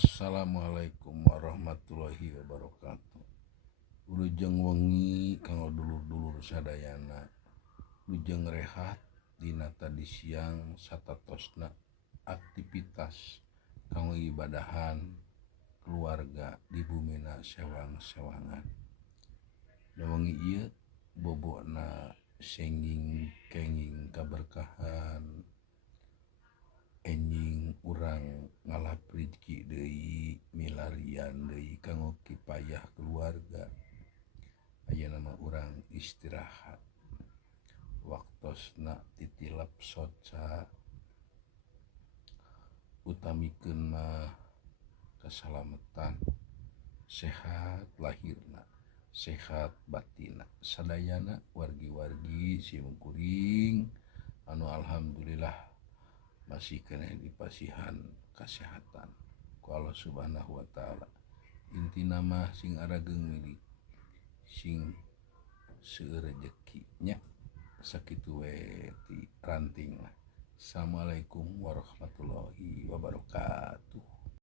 Assalamualaikum warahmatullahi wabarakatuh. Wilujeng wengi kanggo dulur-dulur sadayana, wilujeng rehat dina tadi siang satatosna aktivitas kanggo ibadahan keluarga di bumina sewang-sewangan. Da wengi ieu bobona senging kenging kaberkahan, enjing urang ngalap rezeki deui, milarian deui kanggo kipayah keluarga. Ayeuna mah urang istirahat, waktosna titilap soca, utamikeun mah kasalamatan, sehat lahirna, sehat batinna, sadayana wargi-wargi simkuring anu alhamdulillah masih keneh dipasihan kasehatan ku Allah Subhanahu wa taala. Intina mah sing arageung milik sing seueur rezeki nya sakitu we ti ranting mah. Assalamualaikum warahmatullahi wabarakatuh.